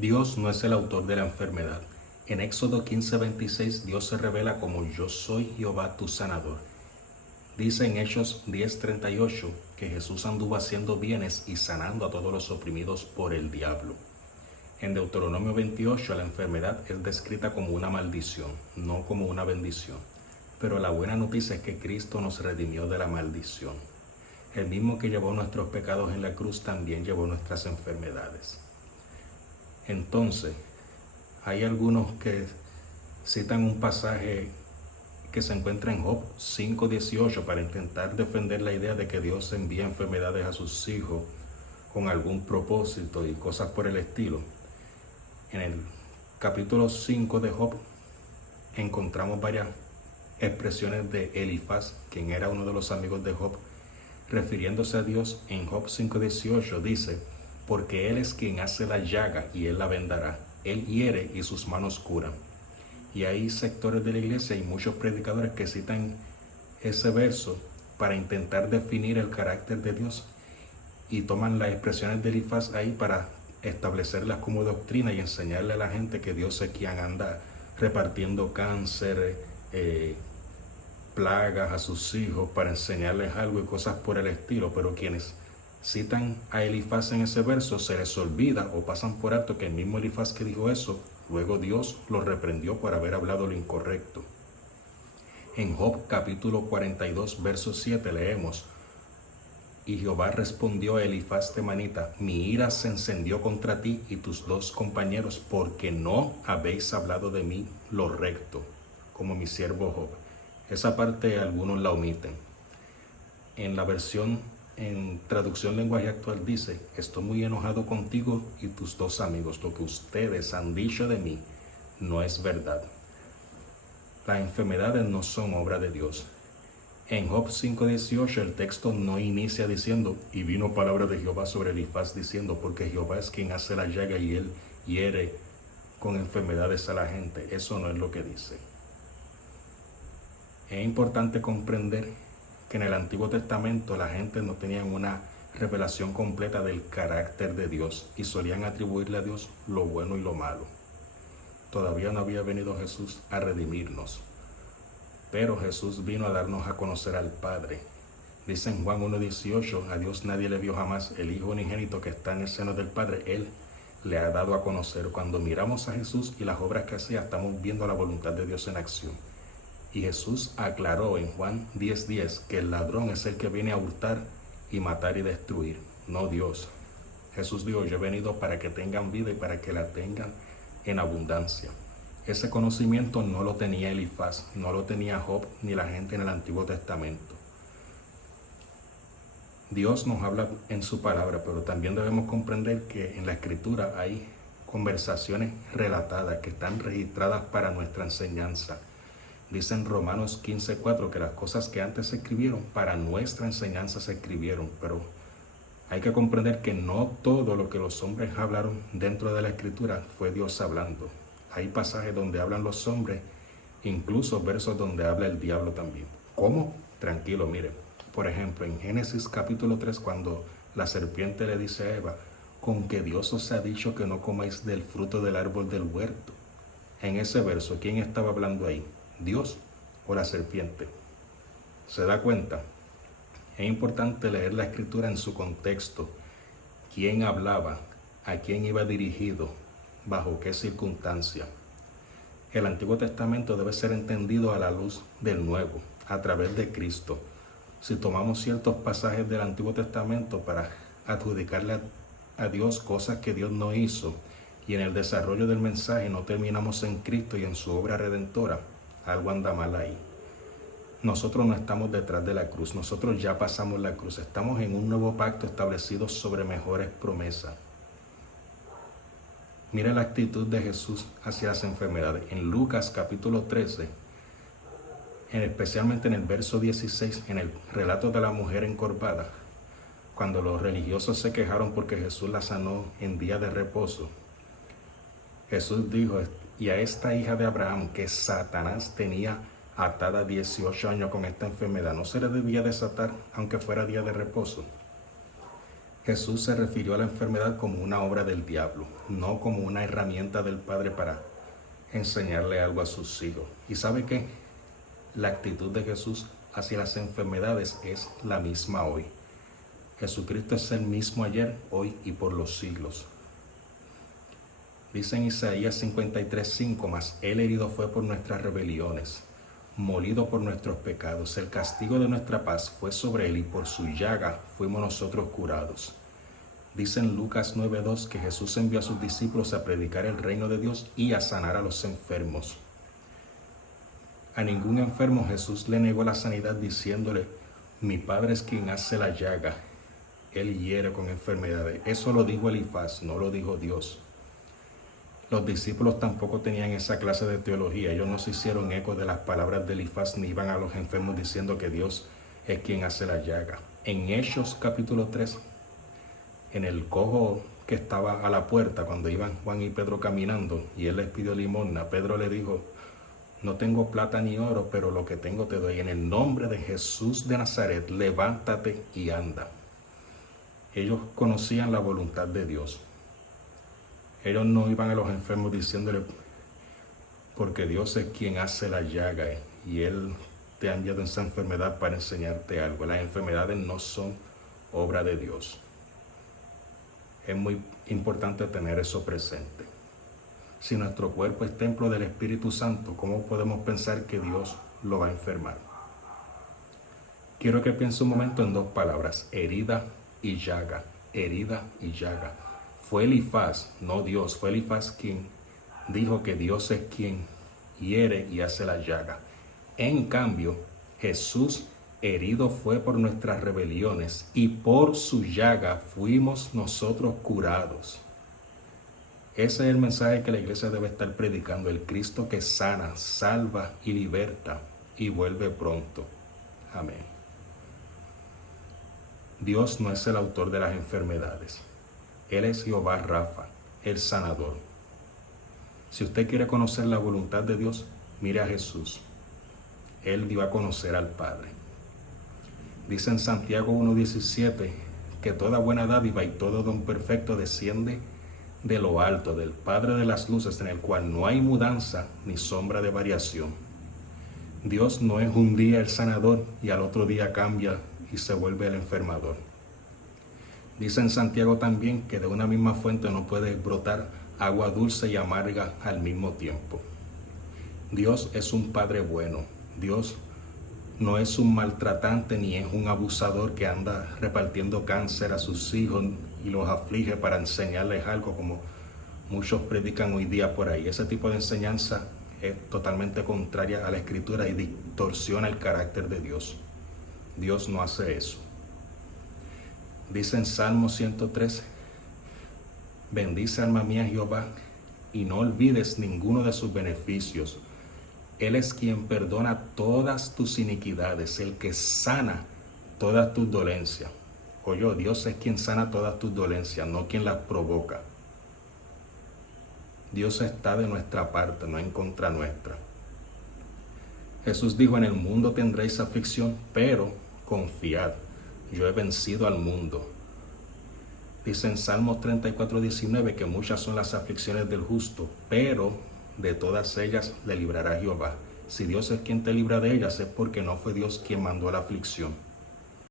Dios no es el autor de la enfermedad. En Éxodo 15:26 Dios se revela como yo soy Jehová tu sanador. Dice en Hechos 10:38 que Jesús anduvo haciendo bienes y sanando a todos los oprimidos por el diablo. En Deuteronomio 28 la enfermedad es descrita como una maldición, no como una bendición. Pero la buena noticia es que Cristo nos redimió de la maldición. El mismo que llevó nuestros pecados en la cruz también llevó nuestras enfermedades. Entonces, hay algunos que citan un pasaje que se encuentra en Job 5:18 para intentar defender la idea de que Dios envía enfermedades a sus hijos con algún propósito y cosas por el estilo. En el capítulo 5 de Job encontramos varias expresiones de Elifaz, quien era uno de los amigos de Job, refiriéndose a Dios. En Job 5:18 dice: porque Él es quien hace la llaga y Él la vendará, Él hiere y sus manos curan. Y hay sectores de la iglesia y muchos predicadores que citan ese verso para intentar definir el carácter de Dios y toman las expresiones de Elifaz ahí para establecerlas como doctrina y enseñarle a la gente que Dios es quien anda repartiendo cáncer, plagas a sus hijos para enseñarles algo y cosas por el estilo. Pero quienes citan a Elifaz en ese verso se les olvida o pasan por alto que el mismo Elifaz que dijo eso, luego Dios lo reprendió por haber hablado lo incorrecto. En Job capítulo 42 verso 7 leemos: y Jehová respondió a Elifaz temanita: mi ira se encendió contra ti y tus dos compañeros, porque no habéis hablado de mí lo recto, como mi siervo Job. Esa parte algunos la omiten. En la versión en traducción lenguaje actual dice: estoy muy enojado contigo y tus dos amigos, lo que ustedes han dicho de mí no es verdad. Las enfermedades no son obra de Dios. En Job 5:18 el texto no inicia diciendo: y vino palabra de Jehová sobre Elifaz diciendo, porque Jehová es quien hace la llaga y Él hiere con enfermedades a la gente. Eso no es lo que dice. Es importante comprender que en el Antiguo Testamento la gente no tenía una revelación completa del carácter de Dios y solían atribuirle a Dios lo bueno y lo malo. Todavía no había venido Jesús a redimirnos, pero Jesús vino a darnos a conocer al Padre. Dice en Juan 1:18: a Dios nadie le vio jamás, el Hijo unigénito que está en el seno del Padre, Él le ha dado a conocer. Cuando miramos a Jesús y las obras que hacía, estamos viendo la voluntad de Dios en acción. Y Jesús aclaró en Juan 10:10 que el ladrón es el que viene a hurtar y matar y destruir, no Dios. Jesús dijo: yo he venido para que tengan vida y para que la tengan en abundancia. Ese conocimiento no lo tenía Elifaz, no lo tenía Job ni la gente en el Antiguo Testamento. Dios nos habla en su palabra, pero también debemos comprender que en la Escritura hay conversaciones relatadas que están registradas para nuestra enseñanza. Dice en Romanos 15:4 que las cosas que antes se escribieron para nuestra enseñanza se escribieron, pero hay que comprender que no todo lo que los hombres hablaron dentro de la Escritura fue Dios hablando. Hay pasajes donde hablan los hombres, incluso versos donde habla el diablo también. ¿Cómo? Tranquilo, mire. Por ejemplo, en Génesis capítulo 3, cuando la serpiente le dice a Eva: con que Dios os ha dicho que no comáis del fruto del árbol del huerto. En ese verso, ¿quién estaba hablando ahí? ¿Dios o la serpiente? ¿Se da cuenta? Es importante leer la Escritura en su contexto. ¿Quién hablaba? ¿A quién iba dirigido? ¿Bajo qué circunstancia? El Antiguo Testamento debe ser entendido a la luz del Nuevo, a través de Cristo. Si tomamos ciertos pasajes del Antiguo Testamento para adjudicarle a Dios cosas que Dios no hizo, y en el desarrollo del mensaje no terminamos en Cristo y en su obra redentora, algo anda mal ahí. Nosotros no estamos detrás de la cruz, nosotros ya pasamos la cruz, estamos en un nuevo pacto establecido sobre mejores promesas. Mira la actitud de Jesús hacia las enfermedades. En Lucas capítulo 13, especialmente en el verso 16, en el relato de la mujer encorvada, cuando los religiosos se quejaron porque Jesús la sanó en día de reposo, Jesús dijo: y a esta hija de Abraham que Satanás tenía atada 18 años con esta enfermedad, ¿no se le debía desatar aunque fuera día de reposo? Jesús se refirió a la enfermedad como una obra del diablo, no como una herramienta del Padre para enseñarle algo a sus hijos. ¿Y sabe qué? La actitud de Jesús hacia las enfermedades es la misma hoy. Jesucristo es el mismo ayer, hoy y por los siglos. Dice en Isaías 53:5, mas Él herido fue por nuestras rebeliones, molido por nuestros pecados. El castigo de nuestra paz fue sobre Él y por su llaga fuimos nosotros curados. Dice en Lucas 9:2 que Jesús envió a sus discípulos a predicar el reino de Dios y a sanar a los enfermos. A ningún enfermo Jesús le negó la sanidad diciéndole, mi Padre es quien hace la llaga, Él hiere con enfermedades. Eso lo dijo Elifaz, no lo dijo Dios. Los discípulos tampoco tenían esa clase de teología. Ellos no se hicieron eco de las palabras de Elifaz ni iban a los enfermos diciendo que Dios es quien hace la llaga. En Hechos capítulo 3, en el cojo que estaba a la puerta cuando iban Juan y Pedro caminando y él les pidió limosna, Pedro le dijo, no tengo plata ni oro, pero lo que tengo te doy. En el nombre de Jesús de Nazaret, levántate y anda. Ellos conocían la voluntad de Dios. Ellos no iban a los enfermos diciéndole, porque Dios es quien hace la llaga y Él te ha enviado esa enfermedad para enseñarte algo. Las enfermedades no son obra de Dios. Es muy importante tener eso presente. Si nuestro cuerpo es templo del Espíritu Santo, ¿cómo podemos pensar que Dios lo va a enfermar? Quiero que piense un momento en dos palabras, herida y llaga. Herida y llaga. Fue Elifaz, no Dios, fue Elifaz quien dijo que Dios es quien hiere y hace la llaga. En cambio, Jesús herido fue por nuestras rebeliones y por su llaga fuimos nosotros curados. Ese es el mensaje que la iglesia debe estar predicando, el Cristo que sana, salva y liberta y vuelve pronto. Amén. Dios no es el autor de las enfermedades. Él es Jehová Rafa, el sanador. Si usted quiere conocer la voluntad de Dios, mire a Jesús. Él dio a conocer al Padre. Dice en Santiago 1:17 que toda buena dádiva y todo don perfecto desciende de lo alto, del Padre de las luces, en el cual no hay mudanza ni sombra de variación. Dios no es un día el sanador y al otro día cambia y se vuelve el enfermador. Dice en Santiago también que de una misma fuente no puede brotar agua dulce y amarga al mismo tiempo. Dios es un Padre bueno. Dios no es un maltratante ni es un abusador que anda repartiendo cáncer a sus hijos y los aflige para enseñarles algo como muchos predican hoy día por ahí. Ese tipo de enseñanza es totalmente contraria a la Escritura y distorsiona el carácter de Dios. Dios no hace eso. Dice en Salmo 103, bendice alma mía Jehová y no olvides ninguno de sus beneficios. Él es quien perdona todas tus iniquidades, el que sana todas tus dolencias. Oye, Dios es quien sana todas tus dolencias, no quien las provoca. Dios está de nuestra parte, no en contra nuestra. Jesús dijo, en el mundo tendréis aflicción, pero confiad, yo he vencido al mundo. Dice en Salmos 34:19 que muchas son las aflicciones del justo, pero de todas ellas le librará Jehová. Si Dios es quien te libra de ellas, es porque no fue Dios quien mandó la aflicción.